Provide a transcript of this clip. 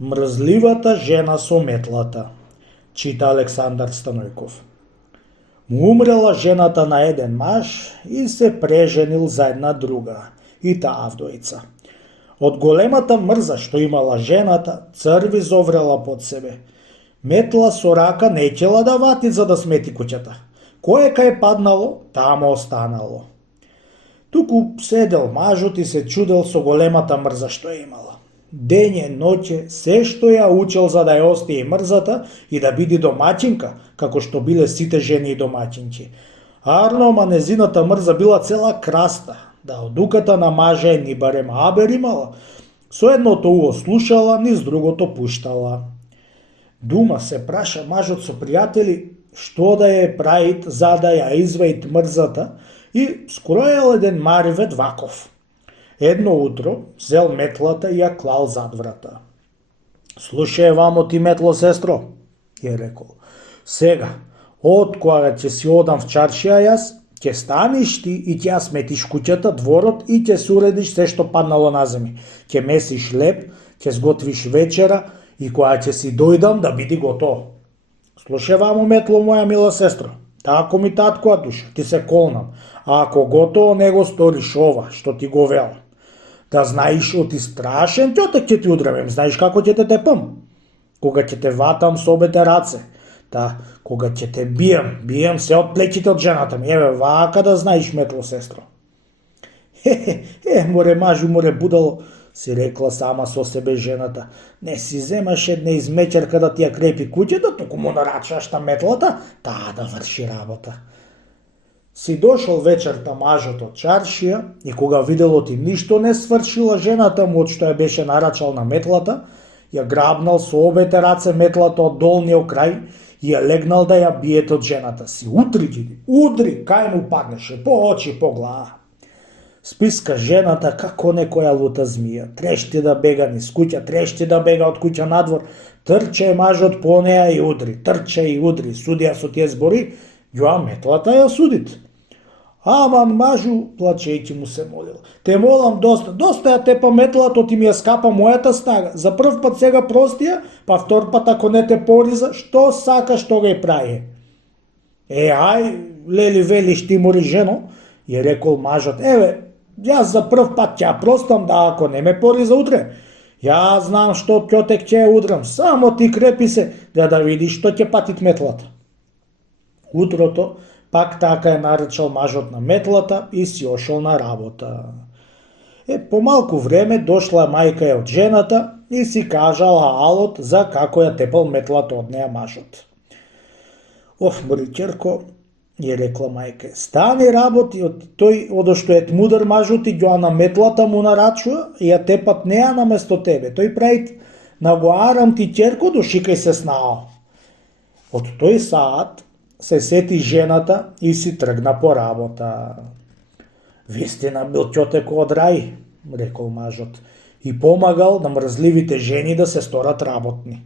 Мрзливата жена со метлата, чита Александар Станојков. Му умрела жената на еден маж и се преженил за една друга, и таа вдојца. Од големата мрза што имала жената, црви зоврела под себе. Метла со рака неќела да вати за да смети куќата. Кое кај паднало, тамо останало. Туку седел мажот и се чудел со големата мрза што е имала. Дење, ноќе, се што ја учел за да ја остие мрзата и да биде домаќинка, како што биле сите жени и домаќинки. Арно, незината мрза била цела краста, да од уката на маже ни барем абер имала. Со едното уво слушала, низ другото пуштала. Дума се праша мажот со пријатели што да ја праит за да ја изваит мрзата и скројал еден маривет ваков. Едно утро зел метлата и ја клал зад врата. Слушај вамо ти метло, сестро, ја рекол. Сега, од кога ќе си одам в чаршија јас, ќе станиш ти и ќе ја сметиш куќата, дворот и ќе се уредиш се што паднало на земи. Ќе месиш леп, ќе сготвиш вечера и кога ќе си дојдам да биди готово. Слушај вамо метло, моја мила сестро, тако ми таткоа душа, ти се колнам, а ако готово не го сториш ова што ти го велам, да знаеш оти страшен ќотек ќе ти удревем, знаеш како ќе те тепам? Кога ќе те ватам со обете раце, кога ќе те бием се од плеќите од жената ми, еве вака да знаеш метло, сестро. Море мажу, море будало, си рекла сама со себе жената. Не си земаш една измечерка да ти ја крепи куќата, туку му нарачаш на метлата, таа да врши работа. Си дошол вечерта мажот од чаршија и кога видел оти ништо не свршила жената му од што ја беше нарачал на метлата, ја грабнал со обете раце метлата од долниот крај и ја легнал да ја биете од жената си. Удри, кај му паднеше, по очи, по глава. Списка жената како некоја лута змија. Трешти да бега низ куќа, трешти да бега од куќа надвор. Трче мажот по неа и удри, трче и удри. Судија со тие збори, ја метлата ја судит. Аман мажу, плачејќи му се молил. Те молам доста ја тепа метлата, ти ми ја скапа мојата стага. За прв пат сега простија, па втор пат ако не те пориза, што сака што го и прави. Ај, лели велиш ти мори жено, ја рекол мажот, еве, јас за прв пат ќе ја простам, да ако не ме пориза утре. Ја знам што ќотек ќе ја удрам, само ти крепи се, да видиш што ќе патит метлата. Утрото, пак така е наречал мажот на метлата и си ошол на работа. По малку време дошла мајка ја од жената и си кажала алот за како ја тепал метлата од неа мажот. Мори ќерко, ја рекла мајка, стани работи од тој одошто е мудар мажот и ја на метлата му нарачува и ја тепат неа наместо тебе. Тој прави на го арам ти ќерко, дошикај се снао. Од тој саат се сети жената и си тргна по работа. Вистина бил ќотек од рај, рекол мажот, и помагал на мрзливите жени да се сторат работни.